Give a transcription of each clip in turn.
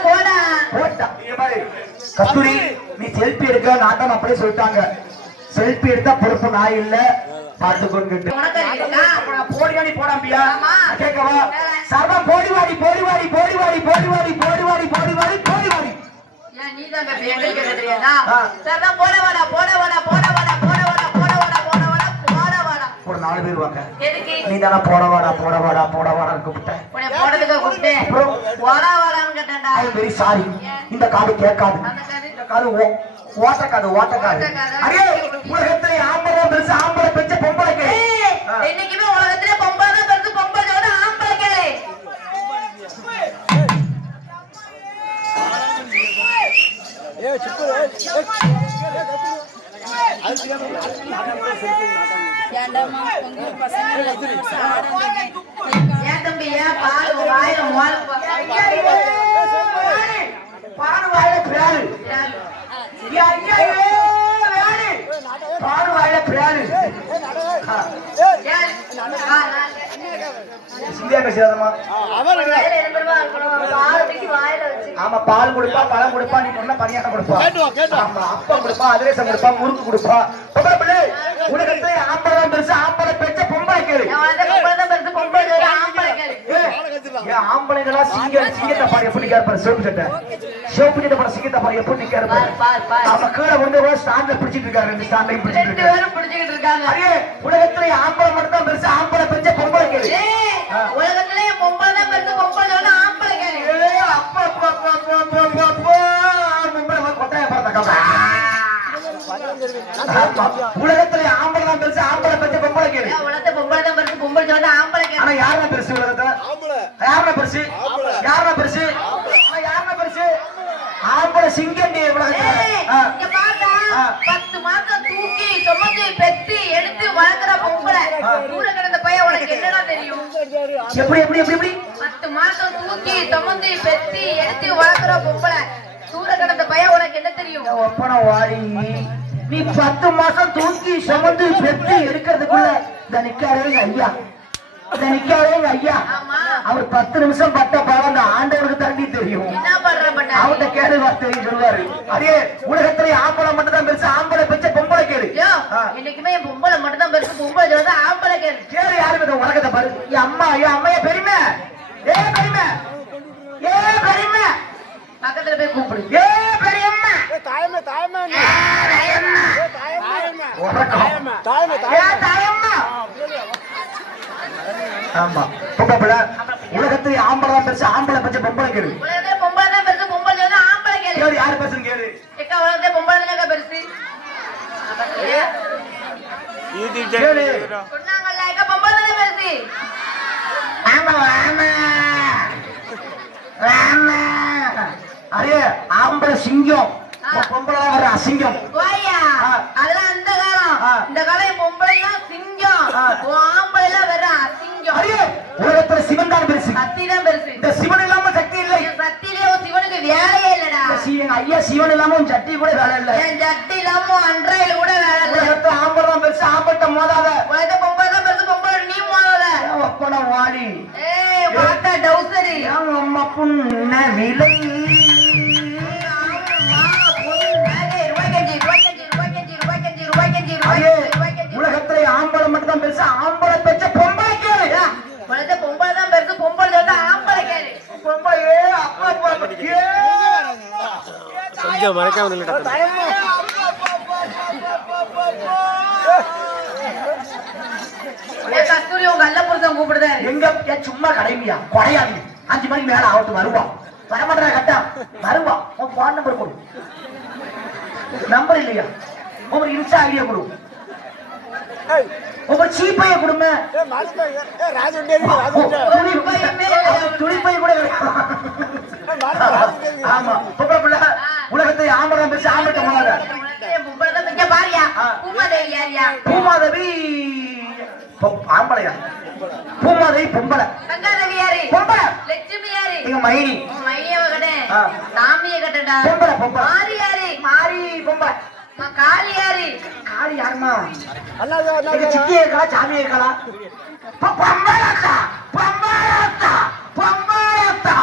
போடி. போட்டா. கஸ்தூரி நீ செல்ஃபி எடுக்க நாட்டம் அப்படியே சொல்லிட்டாங்க. செல்ஃபி எடுத்தா பொறுப்பு நான் இல்ல. பாத்துக்கொண்டு போடிவாடி போடாம்பியா. கேட்கவா சர்வம் போடிவாடி போடிவாடி போடிவாடி போடிவாடி போடிவாடி போடிவாடி போடிவாடி ஏன் நீ தான் கட்டி எங்களுக்கு கேட்க தெரியாதா? ஆ. சத்தம் போட வாடா போட வாடா போட வாடா போட வாடா போட வாடா போட வாடா போட வாடா ஒரு நாலு பேர் வாங்க. நீ தானே போடவாடா போடவாடா போடவாடா கூப்பிட்டேன் கேட்டேன்டா. ஐ வெரி சாரி இந்த காது கேட்காது. அந்த கதை இந்த காது ஓ- ஓட்டக்காது ஓட்டக்காது. அடே உலகத்துல ஆம்பளை பெருசு ஆம்பளை பெச்ச பொம்பளை கே ஏய், என்னைக்குமே உலகத்திலே பொம்பளை தான் பெருசு பொம்பளை விட ஆம்பளை கேளு ஏண்டாம்மா உங்க பசங்க தம்பி ஏன் பால் வாயில மோல் ஆமா பால் கொடுப்பா பழம் கொடுப்பா நீ சொன்ன பணியாரம் கொடுப்பா ஆமா அப்பம் கொடுப்பா அதிரேசம் கொடுப்பா முறுக்கு கொடுப்பா பொம்பளை பிள்ளை உலகத்துல ஆம்பளை பெருசு ஆம்பளை பெச்ச பொம்பளை கேளு ஏன் ஆம்பளைங்களா சிங்க சிங்கத்தை பாரு எப்படி நிக்காரு பாரு சிவப்பு சட்டை. சிவப்பு சட்டை பாரு சிங்கத்தை பாரு எப்படி நிக்காரு பாரு அவன் கீழே வந்து ஸ்டாண்ட்ல பிடிச்சிட்டு இருக்காரு ரெண்டு ஸ்டாண்ட்லையும் பிடிச்சிட்டு இருக்காரு. அடே உலகத்துல ஆம்பளை மட்டும் தான் பெருசு ஆம்பளை பெச்ச பொம்பளை கேளு. ஏய், அப்பா, அப்பா, அப்பா, அப்பா, அப்பா, அப்பா, அப்பா. பொம்பளை வந்து கொட்டையை பார்த்தாக்கா. ஆமா. உலகத்துல ஆம்பளை தான் பெருசு ஆம்பளை பெச்ச பொம்பளை கேளு. ஆனா யாருன்னா பெருசு உலகத்துல? யாருன்னா பெருசு? யாருன்னா பெருசு? ஆனா யாருன்னா பெருசு? ஆம்பளை. பத்து மாசம் தூக்கி சுமந்து பெத்து எடுத்து வளர்க்குற பொம்பளை. கூட கிடந்த பையன் உனக்கு என்னடா தெரியும்? எப்படி எப்படி எப்படி எப்படி? பத்து மாசம் தூக்கி சுமந்து பெத்து எடுத்து வளர்க்குற பொம்பளை. தூர கிடந்த பையன் உனக்கு என்ன தெரியும்? ஒப்பனை வாடி. நீ பத்து மாசம் தூக்கி சுமந்து பெற்று எடுக்கிறதுக்குள்ள இந்த நிக்காரே ஐயா. எங்க ஐயா. ஆமா. அவர் பத்து நிமிஷம் பட்ட பாடம் ஆண்டவருக்கு தாண்டி தெரியும். என்ன பண்ற பண்ண அவன்கிட்ட கேடு தெரியும் சொல்லுவாரு. அதே உலகத்துல ஆம்பளை மட்டும் தான் பெருசு ஆம்பளை பெச்ச பொம்பளை கேடு. ஐயோ. என்னைக்குமே என் பொம்பளை மட்டும் தான் பெருசு பொம்பளை சொல்றது ஆம்பளை கேளு கேளு யாரு இந்த உலகத்தை பாரு. என் அம்மா என் அம்மைய பெருமை ஏ பெருமை ஏ பெருமை பக்கத்துல போய் கூப்பிடு. ஏ பெரியம்மா? தாயமே தாயமே ஏ பெரியம்மா தாயமே உறக்கம். தாயமே ஏ தாயம்மா. ஆமா. பொம்பளை பிள்ளை. உலகத்துல ஆம்பளை தான் பெருசு ஆம்பளை பெச்ச பொம்பளை கேடு உலகத்துல பொம்பளை தான் பெருசு பொம்பளை சொல்றது ஆம்பளை கேளு. கேளு யாரு பேசுன்னு கேளு. எக்கா உலகத்துல பொம்பளை தானக்கா பெருசு? கேளு சொன்னாங்கல்ல எக்கா பொம்பளை தானே பெருசு? ஆமா ஆமா ஆமா அரே ஆம்பளை சிங்கம் ஆ. பொம்பளை வர அசிங்கம் போய்யா ஆ. அதெல்லாம் அந்த காலம் ஆ. இந்த காலம் என் பொம்பளை எல்லாம் சிங்கம் ஆ. உன் ஆம்பளை எல்லாம் வேற அசிங்கம் அரே உலகத்துல சிவன் தான் பெருசு சக்தி தான் பெருசு இந்த சிவன் இல்லாம சக்தி இல்லை என் சக்தியிலே உன் சிவனுக்கு வேலையே இல்லடா இந்த சி- எங்க ஐயா சிவன் இல்லாம உன் சட்டி கூட உன் அன்றாயில கூட உலகத்துல ஆம்பளை தான் பெருசு ஆம்பட்ட மோதாத. உலகத்துல பொம்பளை தான் பெருசு பொம்பளை நீ மோதல ஏன் ஒப்பனை வாடி? ஏய் மாட்டா டவுசரி. அம்மா புண்ண விலை கொஞ்சம் மறக்காம கஸ்தூரி உங்க அல்ல புருஷன் கூப்பிடுதாரு எங்க? ஏன் சும்மா கடைமியா? கொடையாதி அஞ்சு மணிக்கு மேல ஆகட்டும் வருவா. வரமாட்டா கட்டா வருவா. உன் போன் நம்பர் கொடு. நம்பர் இல்லையா? உங்க இன்ஸ்டா ஐடியா கொடு. உங்க சீப்பைய கொடுங்க ஏ மாலிகா ஏ ராஜுண்டே ராஜுண்டே துணிப்பையுமே துணிப்பை கூட. ஆமா. பொம்பளை பிள்ளை. உலகத்தை ஆம்பளை பேசி ஆம்பளை போனாத பொம்பளை தான் இங்க பாரியா? ஆ. பூமாதேவி ஆம்பளையா? பூமாதவி பொம்பளை. பொம்பளை. லட்சுமி யாரு? எங்க ஆ. சாமிய கட்டடா பொம்பளை பொம்பளை. மாரி யாரு? மாறி பொம்பளை. அம்மா, காளி யாரு? காளி யாருமா? சித்தி இருக்கா சாமி இருக்கா? பொம்பளத்தா பொம்பளத்தா பொம்பளத்தா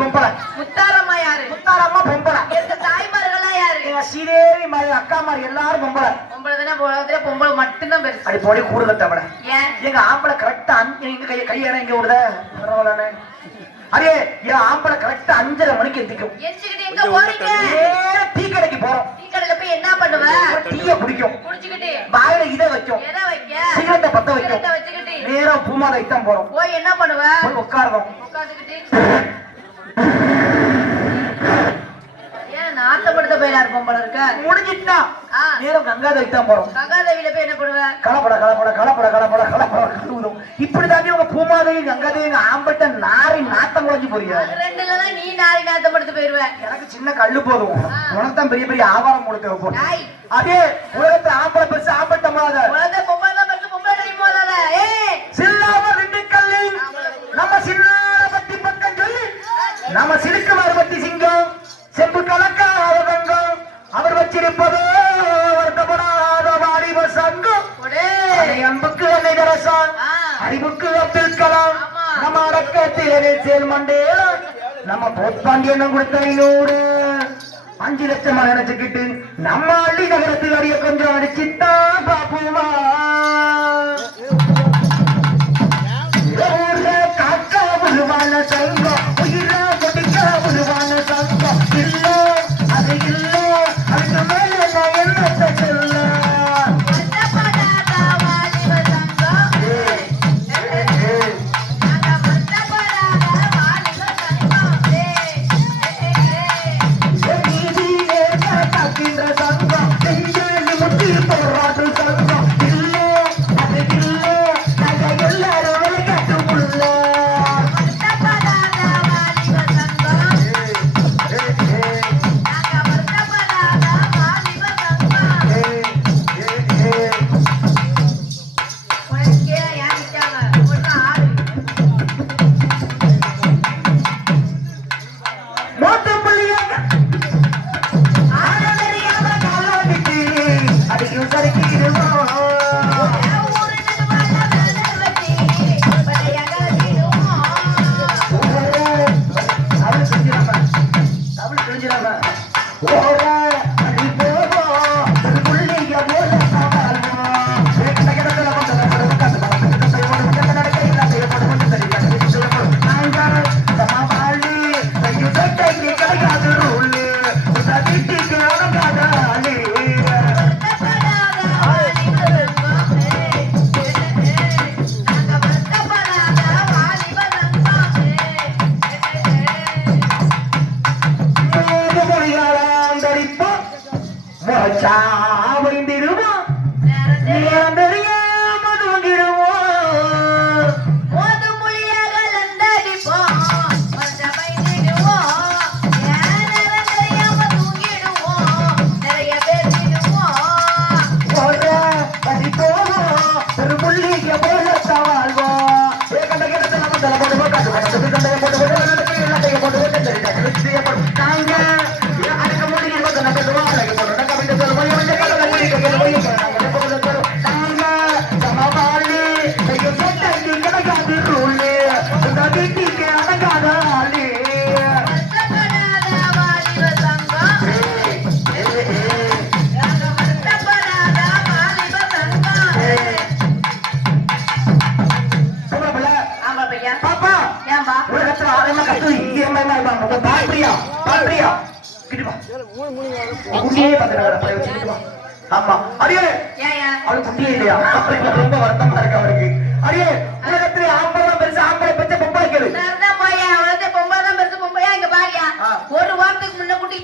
பொம்பளை. முத்தாரம்மா யாரு? முத்தாரம்மா பொம்பளை. எங்க தாய்மார்கள்லாம் யாரு? எங்க ஸ்ரீதேவி மாதிரி அக்கா மாதிரி எல்லாரும் பொம்பளை. பொம்பளை தானே உலகத்துல பொம்பளை மட்டும்தான் பெருசு. அடி போடி கூடு கட்டவளை ஏன்? எங்க ஆம்பளை கரெக்டா எங்க கைய கையான இங்க விடுத? பரவாயில்லண்ணே. அடே என் ஆம்பளை கரெக்டா அஞ்சரை மணிக்கு எந்திக்கும். எச்சுக்கிட்டு எங்க போறீங்க? டீ கடைக்கு போறோம். டீ கடையில போய் என்ன பண்ணுவ? டீய குடிக்கும். குடிச்சுக்கிட்டு. வாயில இதை வைக்கும். எதை வைக்க? சிகரெட்டை பத்த வைக்கும். நேரா பூமாலை தான் போறோம். போய் என்ன பண்ணுவ? போய் உட்காருவோம் உட்காந்துக்கிட்டு. முடிஞ்சிட்டா. நேரம் கங்காதேவி தான் போறோம். கங்காதேவியில போய் என்ன பண்ணுவ கலப்பட கலப்பட கலப்பட கலப்பட கலப்பட கழுவுதும் இப்படி தாண்டி உங்க பூமாதேவி கங்காதேவி ஆம்பட்ட நாரி நாத்தம் குறைஞ்சு அது ரெண்டுல தான் நீ நாளை நாத்தப்படுத்த போயிருவ. எனக்கு சின்ன கல்லு போதும். உனக்கு தான் பெரிய பெரிய ஆவாரம் நாய் அதே உலகத்துல ஆம்பளை பெருசு ஆம்பட்ட மாத அடக்கத்திலே சேல் மண்டேலா நம்ம போத்பாண்டியன் கொடுத்த ஐநூறு. அஞ்சு லட்சமா நினைச்சுக்கிட்டு நம்ம அள்ளி நகரத்து அடிய கொஞ்சம் அடிச்சுத்தான் பாப்போமா குட்டியே பார்த்துட்டு ஆமா. அடியே. அவளுக்கு குட்டியே இல்லையா? அப்படின்னு ரொம்ப வருத்தமா இருக்கு அவருக்கு அடியே உலகத்துல ஆம்பளை பெருசு ஆம்பளை பொம்பளை பெருசு. ஒரு வாரத்துக்கு முன்ன குட்டி.